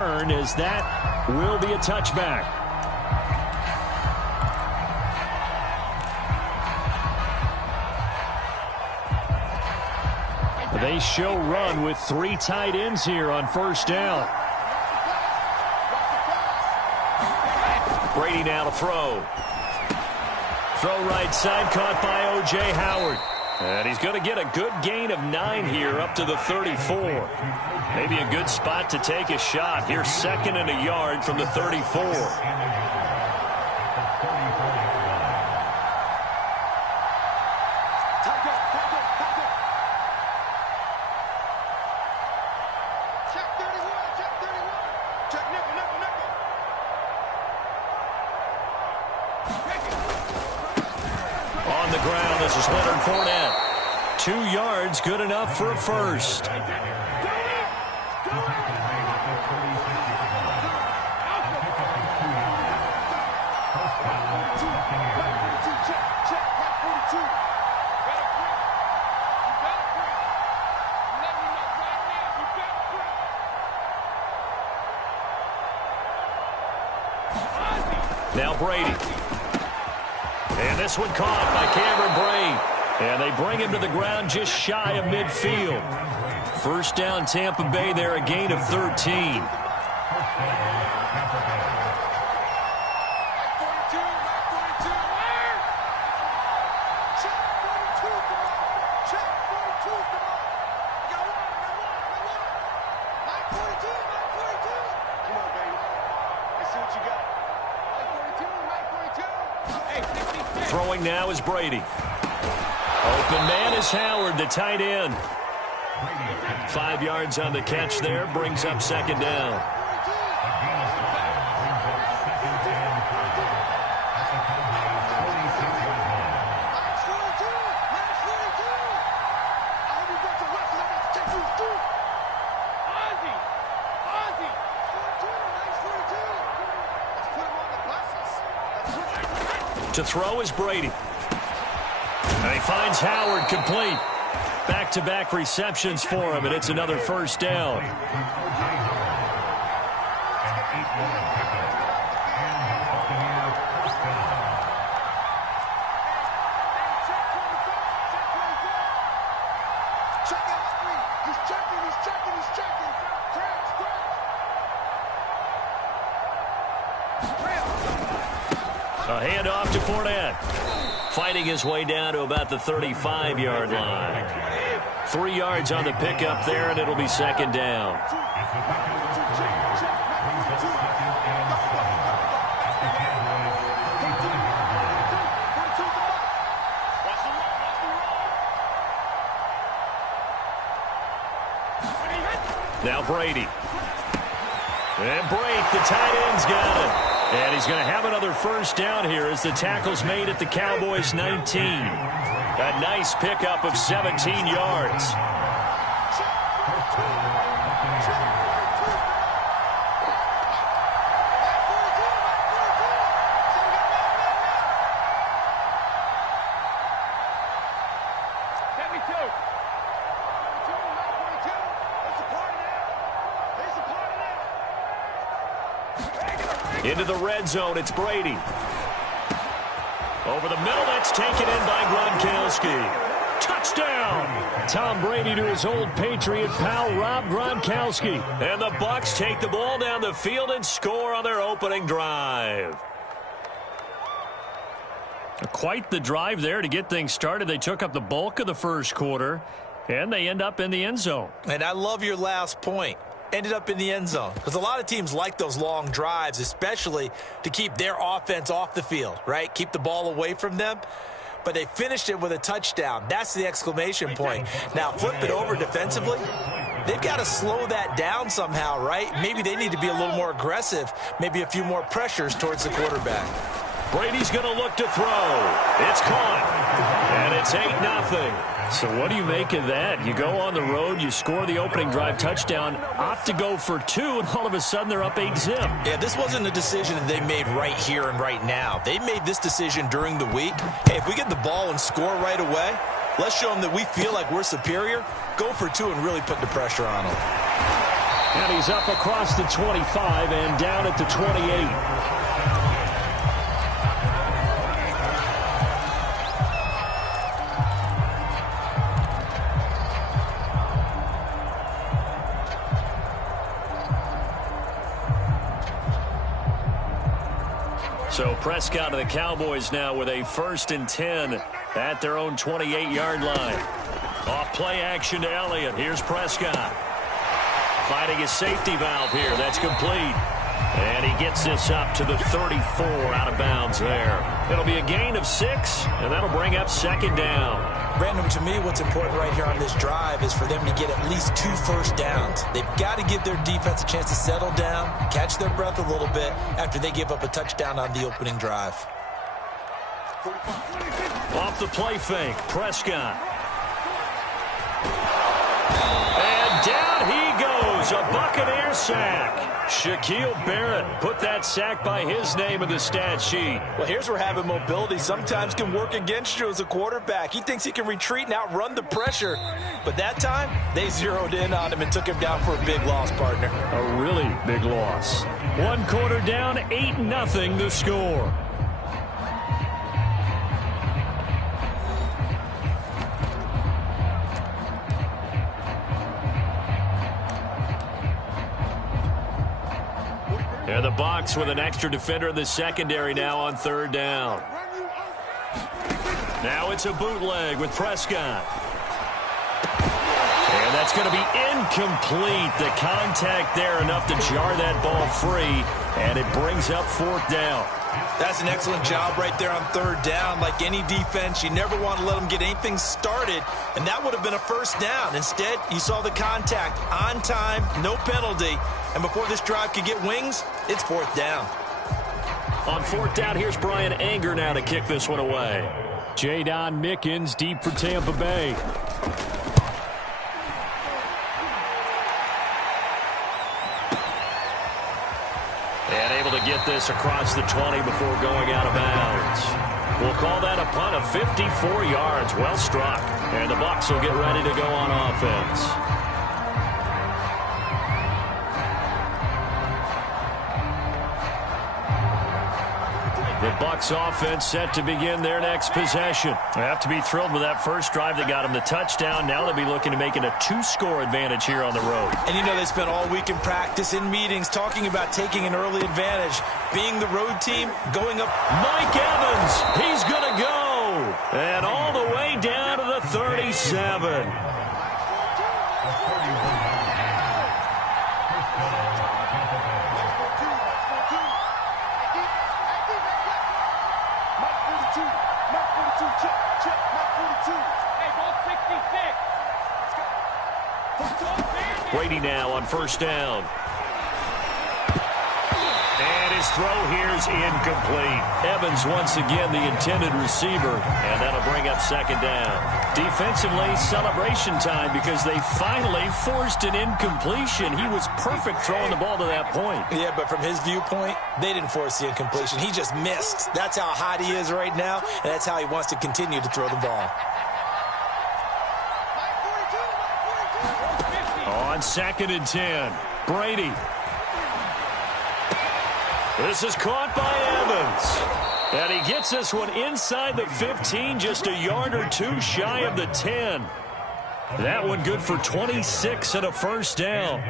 As that will be a touchback. They show run with 3 tight ends here on first down. Brady now to throw. Throw right side, caught by O.J. Howard. And he's going to get a good gain of 9 here up to the 34. Maybe a good spot to take a shot. Here's 2nd and a yard from the 34. On the ground, this is Leonard Fournette. 2 yards, good enough for a first. Now Brady. And this one caught by Cameron Brate. And they bring him to the ground just shy of midfield. First down Tampa Bay there, a gain of 13. Throwing now is Brady. Open man is Howard, the tight end. 5 yards on the catch there, brings up 2nd down. To throw is Brady. And he finds Howard complete. Back-to-back receptions for him, and it's another first down. A handoff to Fournette. Fighting his way down to about the 35-yard line. 3 yards on the pickup there, and it'll be 2nd down. Now Brady. And Brate, the tight end's got it. And he's going to have another first down here as the tackle's made at the Cowboys' 19. A nice pickup of 17 yards. Into the red zone, it's Brady. Over the middle, that's taken in by Gronkowski. Touchdown! Tom Brady to his old Patriot pal, Rob Gronkowski. And the Bucs take the ball down the field and score on their opening drive. Quite the drive there to get things started. They took up the bulk of the first quarter, and they end up in the end zone. And I love your last point. Ended up in the end zone. Because a lot of teams like those long drives, especially to keep their offense off the field, right? Keep the ball away from them. But they finished it with a touchdown. That's the exclamation point. Now, flip it over defensively. They've got to slow that down somehow, right? Maybe they need to be a little more aggressive. Maybe a few more pressures towards the quarterback. Brady's going to look to throw. It's caught. And it's 8-0. So what do you make of that? You go on the road, you score the opening drive touchdown, opt to go for 2, and all of a sudden they're up 8-zip. Yeah, this wasn't a decision that they made right here and right now. They made this decision during the week. Hey, if we get the ball and score right away, let's show them that we feel like we're superior. Go for 2 and really put the pressure on them. And he's up across the 25 and down at the 28. So Prescott and the Cowboys now with a 1st and 10 at their own 28-yard line. Off play action to Elliott. Here's Prescott. Finding his safety valve here. That's complete. And he gets this up to the 34 out of bounds there. It'll be a gain of 6, and that'll bring up 2nd down. Brandon, to me, what's important right here on this drive is for them to get at least 2 first downs. They've got to give their defense a chance to settle down, catch their breath a little bit after they give up a touchdown on the opening drive. Off the play fake, Prescott. And down he goes, a Buccaneer sack. Shaquille Barrett put that sack by his name in the stat sheet. Well, here's where having mobility sometimes can work against you as a quarterback. He thinks he can retreat and outrun the pressure. But that time, they zeroed in on him and took him down for a big loss, partner. A really big loss. 1 quarter down, 8-0 the score. And the Bucs with an extra defender in the secondary now on 3rd down. Now it's a bootleg with Prescott. And that's going to be incomplete. The contact there enough to jar that ball free. And it brings up 4th down. That's an excellent job right there on 3rd down. Like any defense, you never want to let them get anything started, and that would have been a 1st down. Instead, you saw the contact on time, no penalty, and before this drive could get wings, it's 4th down. On 4th down, here's Brian Anger now to kick this one away. Jadon Mickens deep for Tampa Bay. And able to get this across the 20 before going out of bounds. We'll call that a punt of 54 yards. Well struck. And the Bucs will get ready to go on offense. The Bucs offense set to begin their next possession. They have to be thrilled with that first drive that got them the touchdown. Now they'll be looking to make it a 2-score advantage here on the road. And you know they spent all week in practice, in meetings, talking about taking an early advantage. Being the road team, going up. Mike Evans, he's going to go. And all the way down to the 37. Brady now on 1st down. And his throw here's incomplete. Evans once again the intended receiver, and that'll bring up 2nd down. Defensively, celebration time because they finally forced an incompletion. He was perfect throwing the ball to that point. Yeah, but from his viewpoint, they didn't force the incompletion. He just missed. That's how hot he is right now, and that's how he wants to continue to throw the ball. On 2nd and 10, Brady. This is caught by Evans. And he gets this one inside the 15, just a yard or 2 shy of the 10. That one good for 26 and a 1st down.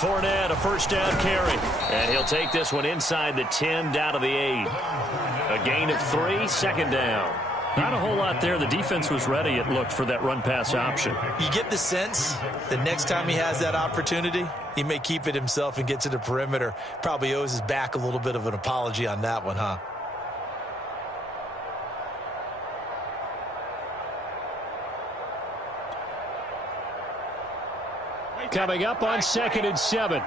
Fournette, a 1st down carry. And he'll take this one inside the 10, down to the 8. A gain of 3, 2nd down. Not a whole lot there. The defense was ready, it looked, for that run-pass option. You get the sense that next time he has that opportunity, he may keep it himself and get to the perimeter. Probably owes his back a little bit of an apology on that one, huh? Coming up on 2nd and 7.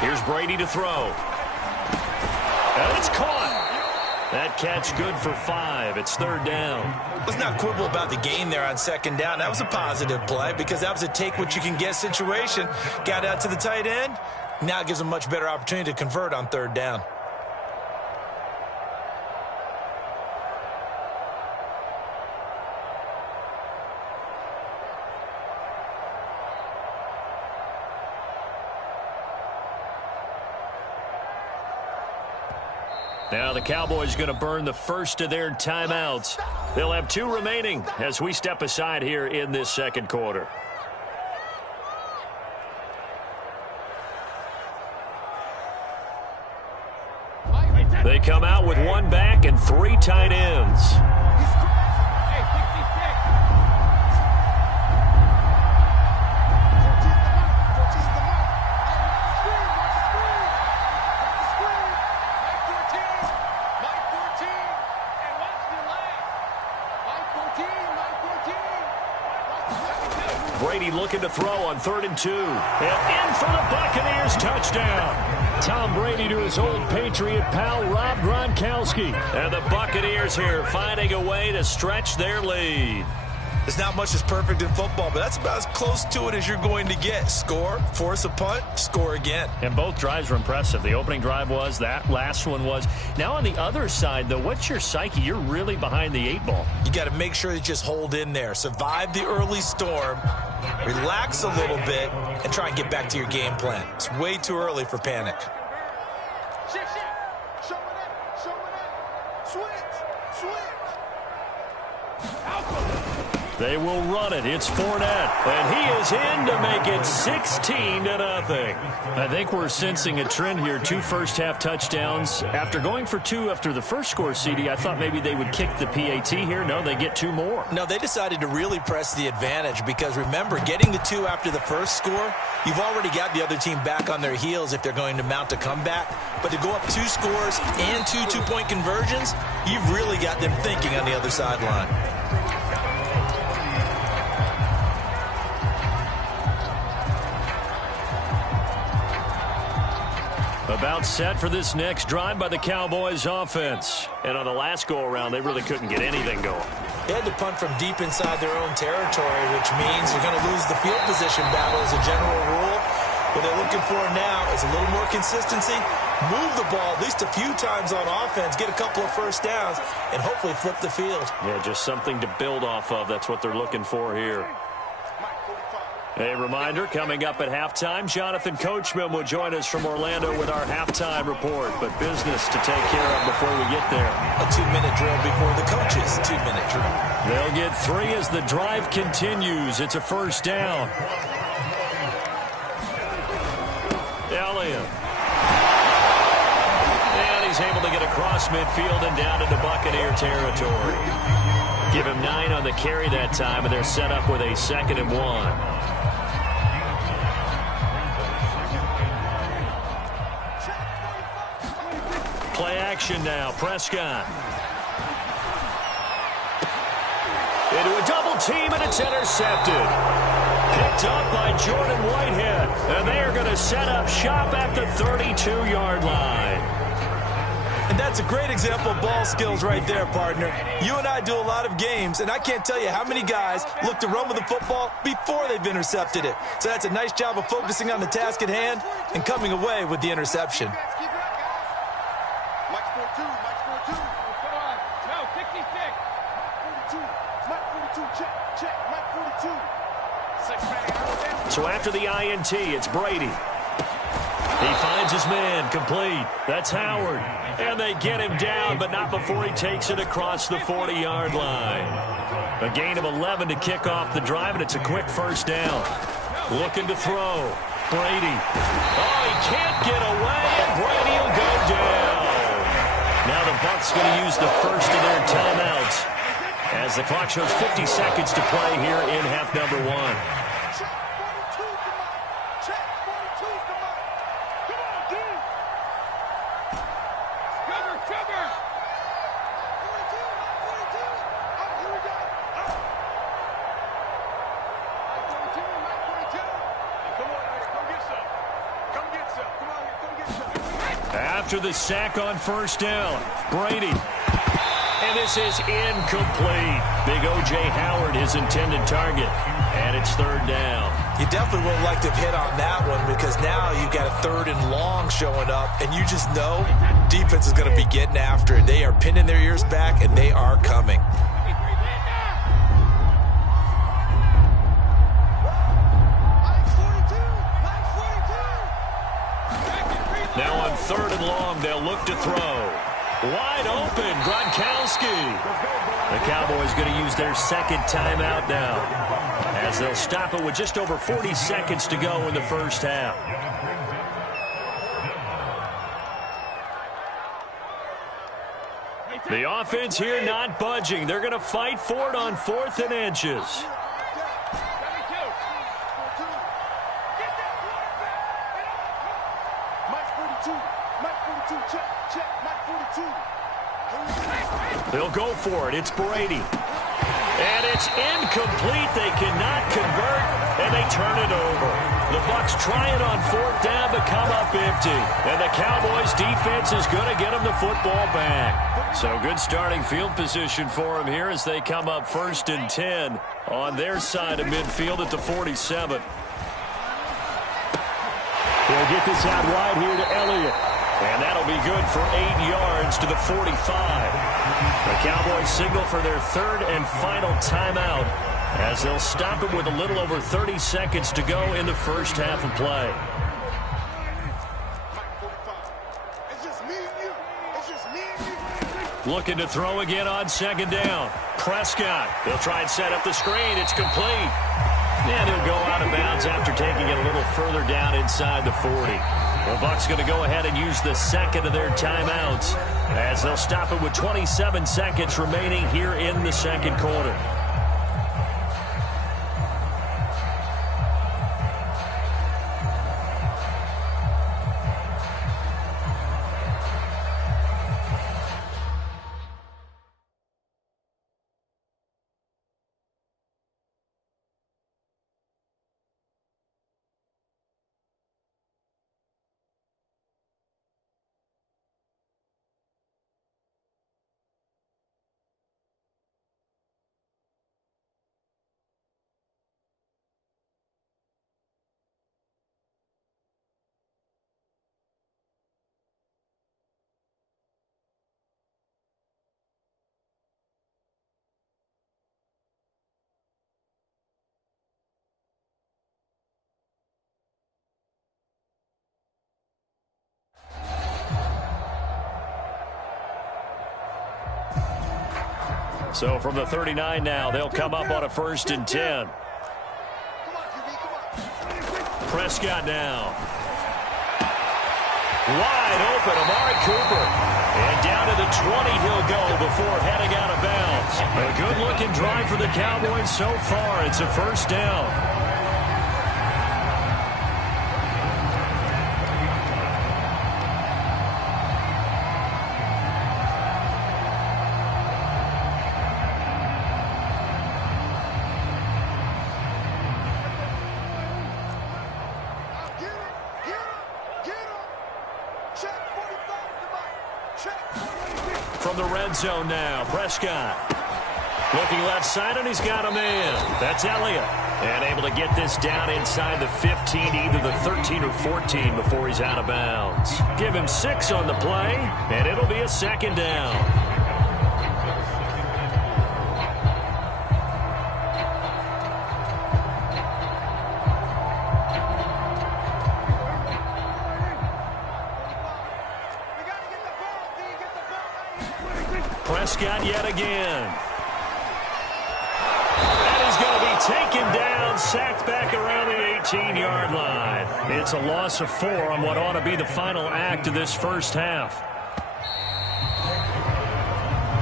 Here's Brady to throw. And it's caught. That catch good for 5. It's 3rd down. Let's not quibble about the gain there on 2nd down. That was a positive play because that was a take-what-you-can-get situation. Got out to the tight end. Now it gives them a much better opportunity to convert on 3rd down. Now the Cowboys going to burn the first of their timeouts. They'll have 2 remaining as we step aside here in this 2nd quarter. They come out with 1 back and 3 tight ends. Brady looking to throw on 3rd and 2. And in for the Buccaneers touchdown. Tom Brady to his old Patriot pal, Rob Gronkowski. And the Buccaneers here finding a way to stretch their lead. There's not much that's perfect in football, but that's about as close to it as you're going to get. Score, force a punt, score again. And both drives were impressive. The opening drive was, that last one was. Now on the other side, though, what's your psyche? You're really behind the 8 ball. You got to make sure you just hold in there. Survive the early storm, relax a little bit, and try and get back to your game plan. It's way too early for panic. They will run it. It's Fournette. And he is in to make it 16-0. I think we're sensing a trend here. 2 first-half touchdowns. After going for 2 after the first score, CD, I thought maybe they would kick the PAT here. No, they get 2 more. No, they decided to really press the advantage because, remember, getting the 2 after the first score, you've already got the other team back on their heels if they're going to mount a comeback. But to go up 2 scores and 2 two-point conversions, you've really got them thinking on the other sideline. About set for this next drive by the Cowboys offense. And on the last go-around, they really couldn't get anything going. They had to punt from deep inside their own territory, which means they're going to lose the field position battle as a general rule. What they're looking for now is a little more consistency, move the ball at least a few times on offense, get a couple of first downs, and hopefully flip the field. Yeah, just something to build off of. That's what they're looking for here. A reminder, coming up at halftime, Jonathan Coachman will join us from Orlando with our halftime report. But business to take care of before we get there. A 2-minute drill before the coaches' 2-minute drill. They'll get 3 as the drive continues. It's a first down. Elliott. And he's able to get across midfield and down into Buccaneer territory. Give him 9 on the carry that time, and they're set up with a 2nd and 1. Play action now. Prescott. Into a double team, and it's intercepted. Picked up by Jordan Whitehead. And they are going to set up shop at the 32-yard line. And that's a great example of ball skills right there, partner. You and I do a lot of games, and I can't tell you how many guys look to run with the football before they've intercepted it. So that's a nice job of focusing on the task at hand and coming away with the interception. So after the INT, it's Brady. He finds his man, complete. That's Howard. And they get him down, but not before he takes it across the 40-yard line. A gain of 11 to kick off the drive, and it's a quick first down. Looking to throw. Brady. Oh, he can't get away, and Brady will go down. Now the Bucs going to use the first of their timeouts as the clock shows 50 seconds to play here in half number 1. after the sack on first down. Brady. And this is incomplete. Big O.J. Howard, his intended target. And it's third down. You definitely would like to have hit on that one because now you've got a third and long showing up, and you just know defense is going to be getting after it. They are pinning their ears back, and they are coming. Now on third and long, they'll look to throw. Wide open, Gronkowski. The Cowboys going to use their second timeout now, as they'll stop it with just over 40 seconds to go in the first half. The offense here not budging. They're going to fight for it on 4th and inches. They'll go for it. It's Brady. And it's incomplete. They cannot convert, and they turn it over. The Bucs trying on 4th down to come up empty. And the Cowboys defense is going to get them the football back. So good starting field position for them here as they come up 1st and 10 on their side of midfield at the 47. They'll get this out wide here to Elliott. And that'll be good for 8 yards to the 45. The Cowboys signal for their third and final timeout as they'll stop it with a little over 30 seconds to go in the first half of play. Looking to throw again on second down. Prescott. They'll try and set up the screen. It's complete. And he'll go out of bounds after taking it a little further down inside the 40. The Bucs going to go ahead and use the second of their timeouts as they'll stop it with 27 seconds remaining here in the second quarter. So from the 39 now, they'll come up on a 1st and 10. Prescott now. Wide open, Amari Cooper. And down to the 20 he'll go before heading out of bounds. A good-looking drive for the Cowboys so far. It's a first down. From the red zone now, Prescott. Looking left side, and he's got a man. That's Elliott. And able to get this down inside the 15, either the 13 or 14 before he's out of bounds. Give him 6 on the play, and it'll be a second down. Prescott yet again. And he's going to be taken down, sacked back around the 18-yard line. It's a loss of 4 on what ought to be the final act of this first half.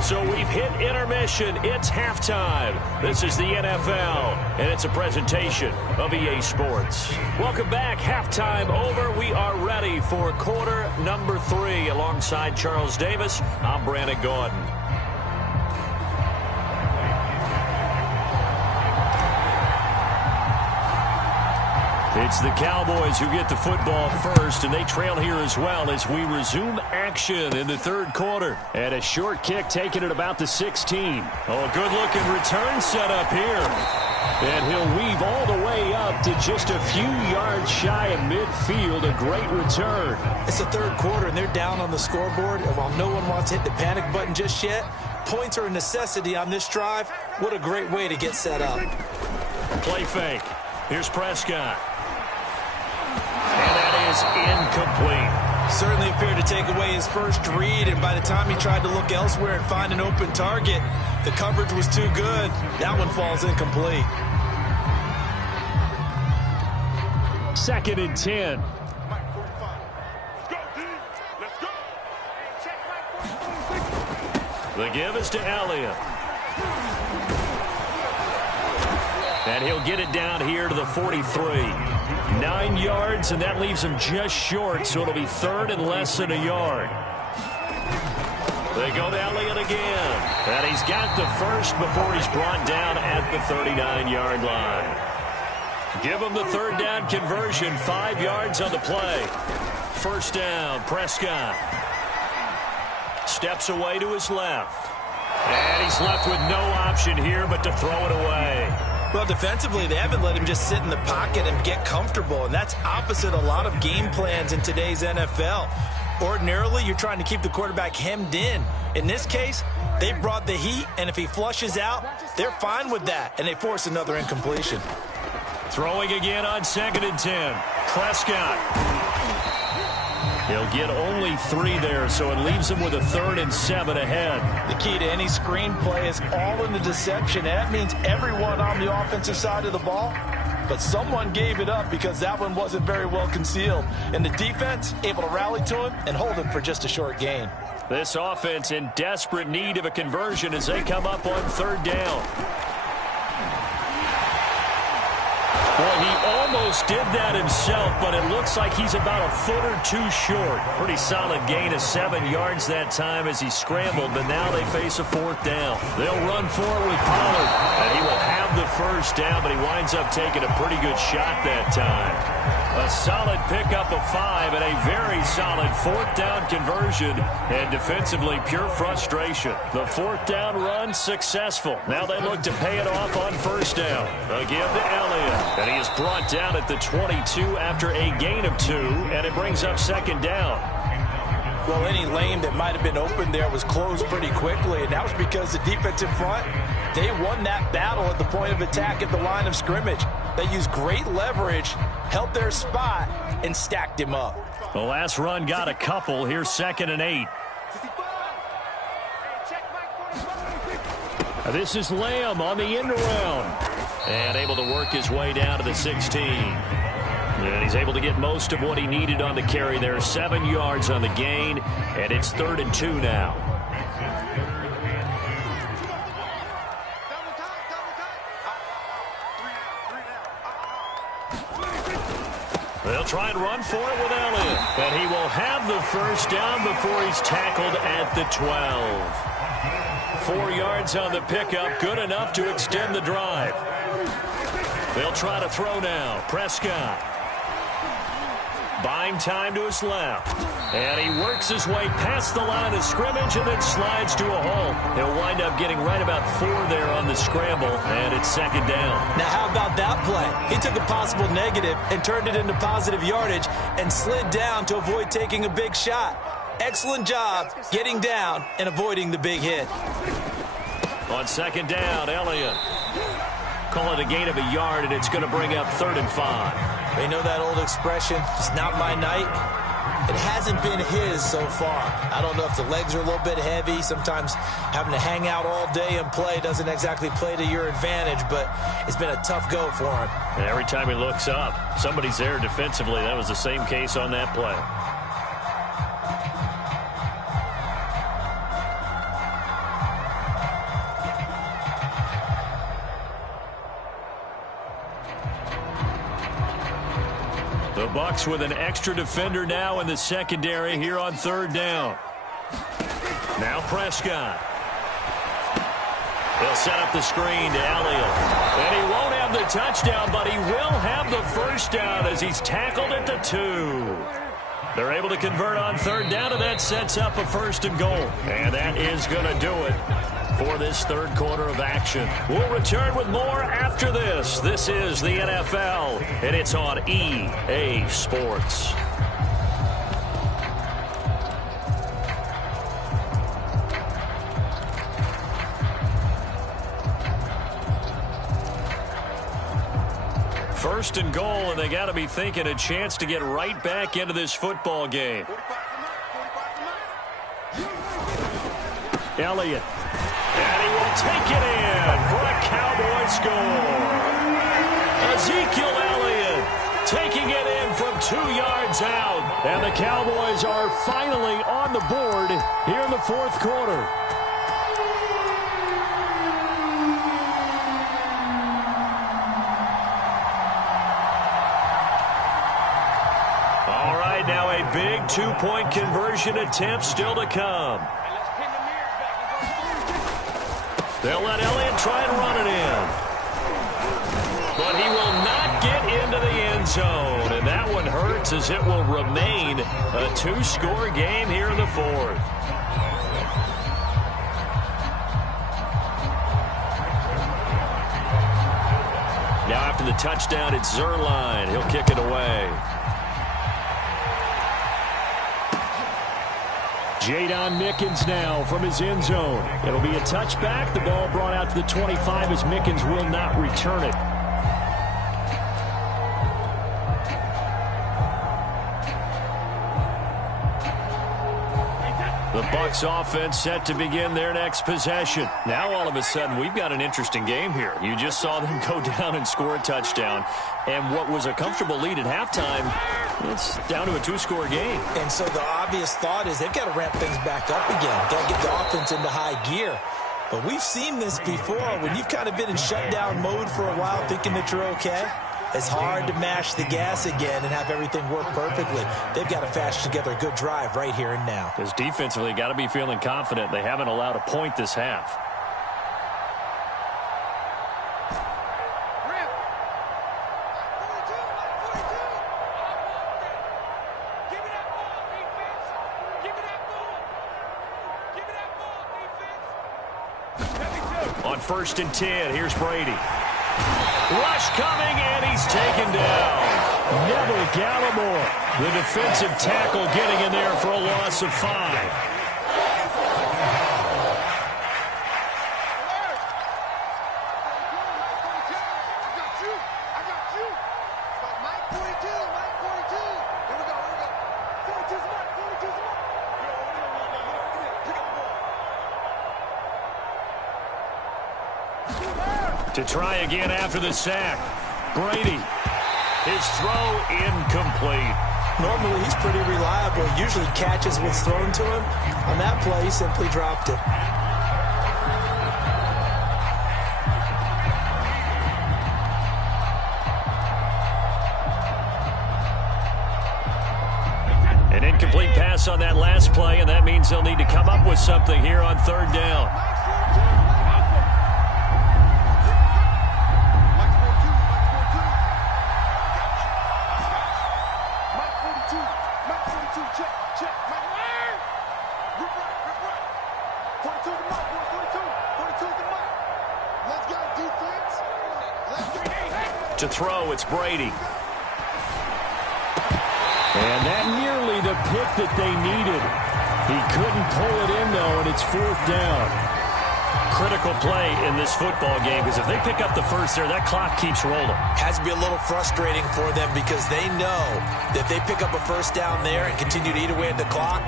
So we've hit intermission. It's halftime. This is the NFL, and it's a presentation of EA Sports. Welcome back. Halftime over. We are ready for quarter number 3. Alongside Charles Davis, I'm Brandon Gordon. It's the Cowboys who get the football first, and they trail here as well as we resume action in the third quarter. And a short kick taken at about the 16. Oh, good-looking return set up here. And he'll weave all the way up to just a few yards shy of midfield. A great return. It's the third quarter, and they're down on the scoreboard. And while no one wants to hit the panic button just yet, points are a necessity on this drive. What a great way to get set up. Play fake. Here's Prescott. And that is incomplete. Certainly appeared to take away his first read, and by the time he tried to look elsewhere and find an open target, the coverage was too good. That one falls incomplete. 2nd and 10. The give is to Elliott. And he'll get it down here to the 43. 9 yards, and that leaves him just short, so it'll be 3rd and less than a yard. They go to Elliott again. And he's got the first before he's brought down at the 39-yard line. Give him the third down conversion, 5 yards on the play. First down, Prescott. Steps away to his left. And he's left with no option here but to throw it away. Well, defensively, they haven't let him just sit in the pocket and get comfortable, and that's opposite a lot of game plans in today's NFL. Ordinarily, you're trying to keep the quarterback hemmed in. In this case, they brought the heat, and if he flushes out, they're fine with that, and they force another incompletion. Throwing again on 2nd and 10. Prescott. He'll get only 3 there, so it leaves him with a 3rd and 7 ahead. The key to any screenplay is all in the deception. That means everyone on the offensive side of the ball, but someone gave it up because that one wasn't very well concealed. And the defense able to rally to him and hold him for just a short gain. This offense in desperate need of a conversion as they come up on 3rd down. Well, he almost did that himself, but it looks like he's about a foot or two short. Pretty solid gain of 7 yards that time as he scrambled, but now they face a 4th down. They'll run for it with Pollard, and he will have the first down, but he winds up taking a pretty good shot that time. A solid pickup of 5 and a very solid 4th down conversion, and defensively pure frustration. The 4th down run successful. Now they look to pay it off on 1st down. A give to Elliott. And he is brought down at the 22 after a gain of 2, and it brings up 2nd down. Well, any lane that might have been open there was closed pretty quickly, and that was because the defensive front, they won that battle at the point of attack at the line of scrimmage. They used great leverage, held their spot, and stacked him up. The last run got a couple. Here's 2nd and 8. This is Lamb on the end around. And able to work his way down to the 16. And he's able to get most of what he needed on the carry there. 7 yards on the gain, and it's 3rd and 2 now. They'll try and run for it with Elliott. And he will have the first down before he's tackled at the 12. 4 yards on the pickup, good enough to extend the drive. They'll try to throw now. Prescott. Buying time to his left. And he works his way past the line of scrimmage and then slides to a hole. He'll wind up getting right about 4 there on the scramble, and it's 2nd down. Now, how about that play? He took a possible negative and turned it into positive yardage and slid down to avoid taking a big shot. Excellent job getting down and avoiding the big hit. On 2nd down, Elliott. Call it a gain of a yard, and it's going to bring up 3rd and 5. They know that old expression, it's not my night. It hasn't been his so far. I don't know if the legs are a little bit heavy. Sometimes having to hang out all day and play doesn't exactly play to your advantage, but it's been a tough go for him. And every time he looks up, somebody's there defensively. That was the same case on that play. The Bucs with an extra defender now in the secondary here on 3rd down. Now Prescott. They'll set up the screen to Elliott. And he won't have the touchdown, but he will have the first first down as he's tackled at the 2. They're able to convert on third down, and that sets up a first and goal. And that is going to do it for this third quarter of action. We'll return with more after this. This is the NFL, and it's on EA Sports. First and goal, and they got to be thinking a chance to get right back into this football game. Elliott. And he will take it in for a Cowboy score. Ezekiel Elliott taking it in from 2 yards out. And the Cowboys are finally on the board here in the fourth quarter. All right, now a big two-point conversion attempt still to come. They'll let Elliott try and run it in. But he will not get into the end zone. And that one hurts as it will remain a 2-score game here in the fourth. Now after the touchdown, it's Zerline. He'll kick it away. Jadon Mickens now from his end zone. It'll be a touchback. The ball brought out to the 25 as Mickens will not return it. The Bucs offense set to begin their next possession. Now all of a sudden we've got an interesting game here. You just saw them go down and score a touchdown. And what was a comfortable lead at halftime, it's down to a 2-score game. And so the obvious thought is they've got to ramp things back up again. Got to get the offense into high gear. But we've seen this before when you've kind of been in shutdown mode for a while thinking that you're okay. It's hard to mash the gas again and have everything work perfectly. They've got to fashion together a good drive right here and now. Because defensively, got to be feeling confident. They haven't allowed a point this half. On 1st and 10, here's Brady. Rush coming, and he's taken down. Neville Gallimore, the defensive tackle, getting in there for a loss of 5. To try again after the sack. Brady. His throw incomplete. Normally he's pretty reliable. Usually catches what's thrown to him. On that play, he simply dropped it. An incomplete pass on that last play, and that means they'll need to come up with something here on 3rd down. To throw, it's Brady. And that nearly the pick that they needed. He couldn't pull it in, though, and it's 4th down. Critical play in this football game, because if they pick up the first there, that clock keeps rolling. Has to be a little frustrating for them because they know that if they pick up a first down there and continue to eat away at the clock,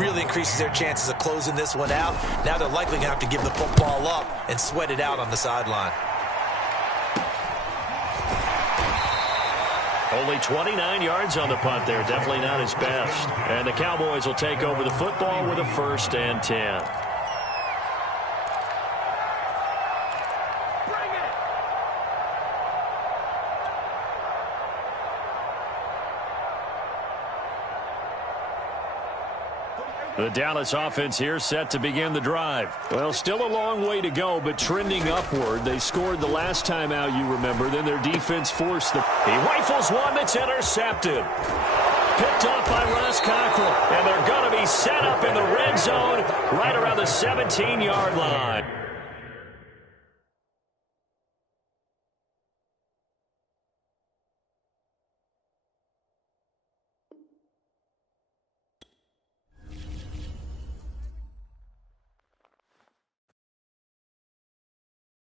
really increases their chances of closing this one out. Now they're likely going to have to give the football up and sweat it out on the sideline. Only 29 yards on the punt there. Definitely not his best. And the Cowboys will take over the football with a 1st and 10. The Dallas offense here set to begin the drive. Well, still a long way to go, but trending upward. They scored the last time out, you remember. Then their defense forced the... He rifles one that's intercepted. Picked off by Ross Cockrell. And they're going to be set up in the red zone right around the 17-yard line.